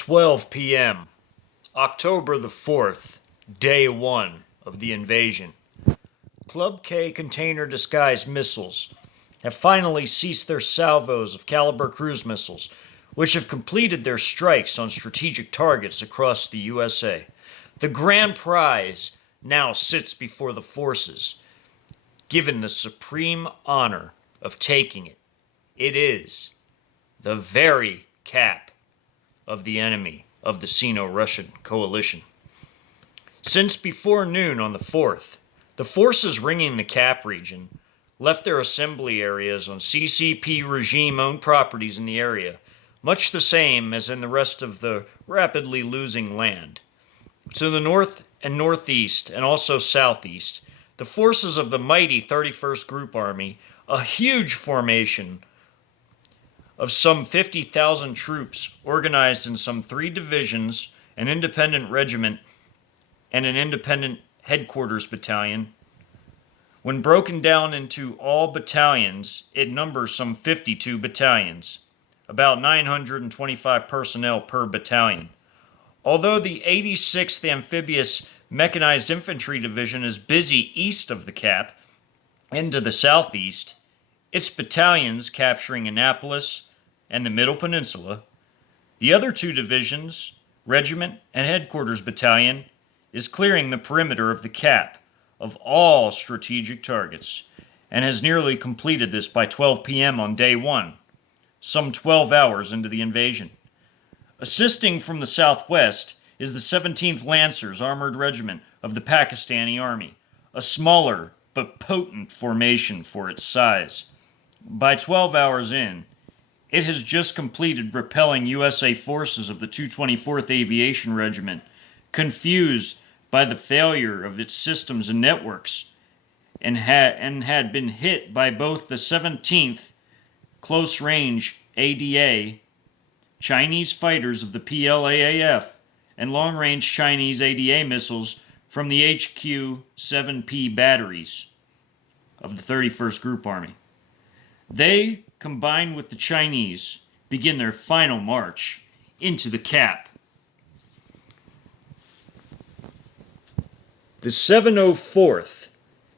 12 p.m. October the 4th, day 1 of the invasion. Club K container disguised missiles have finally ceased their salvos of Caliber cruise missiles, which have completed their strikes on strategic targets across the USA. The grand prize now sits before the forces, given the supreme honor of taking it. It is the very cap of the enemy of the Sino-Russian coalition. Since before noon on the 4th, the forces ringing the cap region left their assembly areas on CCP regime-owned properties in the area, much the same as in the rest of the rapidly losing land. To the north and northeast, and also southeast, the forces of the mighty 31st Group Army, a huge formation of some 50,000 troops organized in some 3 divisions, an independent regiment, and an independent headquarters battalion. When broken down into all battalions, it numbers some 52 battalions, about 925 personnel per battalion. Although the 86th Amphibious Mechanized Infantry Division is busy east of the cap and to the southeast, its battalions capturing Annapolis and the Middle Peninsula. The other 2 divisions, regiment and headquarters battalion, is clearing the perimeter of the cap of all strategic targets, and has nearly completed this by 12 p.m. on day 1, some 12 hours into the invasion. Assisting from the southwest is the 17th Lancers Armored Regiment of the Pakistani Army, a smaller but potent formation for its size. By 12 hours in, it has just completed repelling USA forces of the 224th Aviation Regiment, confused by the failure of its systems and networks, and had been hit by both the 17th Close-Range ADA, Chinese fighters of the PLAAF, and long-range Chinese ADA missiles from the HQ-7P batteries of the 31st Group Army. They, combined with the Chinese, begin their final march into the cap. The 704th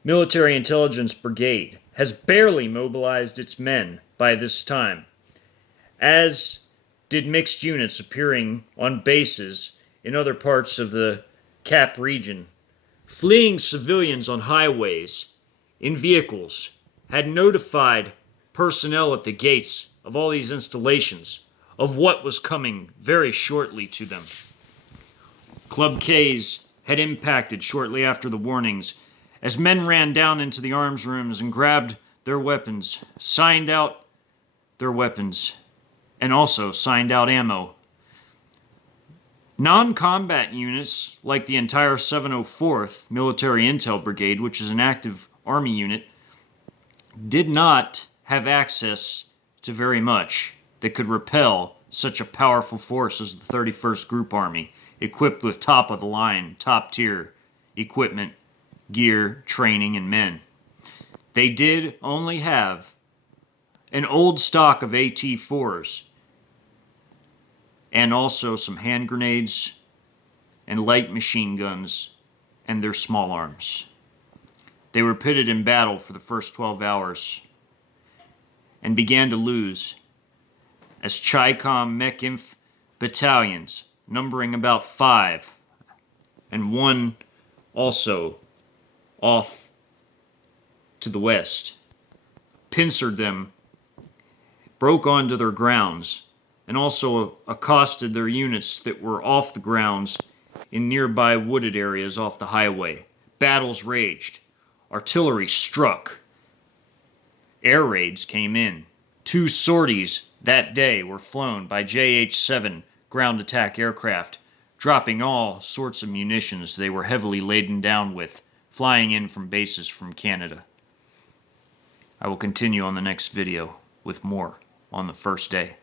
Military Intelligence Brigade has barely mobilized its men by this time, as did mixed units appearing on bases in other parts of the cap region. Fleeing civilians on highways, in vehicles, had notified personnel at the gates of all these installations of what was coming very shortly to them. Club K's had impacted shortly after the warnings, as men ran down into the arms rooms and grabbed their weapons, signed out their weapons, and also signed out ammo. Non-combat units, like the entire 704th Military Intel Brigade, which is an active Army unit, did not have access to very much that could repel such a powerful force as the 31st Group Army, equipped with top-of-the-line, top-tier equipment, gear, training, and men. They did only have an old stock of AT-4s, and also some hand grenades and light machine guns and their small arms. They were pitted in battle for the first 12 hours and began to lose as Chi-Com Mech Inf battalions, numbering about 5, and 1 also off to the west, pincered them, broke onto their grounds, and also accosted their units that were off the grounds in nearby wooded areas off the highway. Battles raged. Artillery struck. Air raids came in. 2 sorties that day were flown by JH-7 ground attack aircraft, dropping all sorts of munitions they were heavily laden down with, flying in from bases from Canada. I will continue on the next video with more on the first day.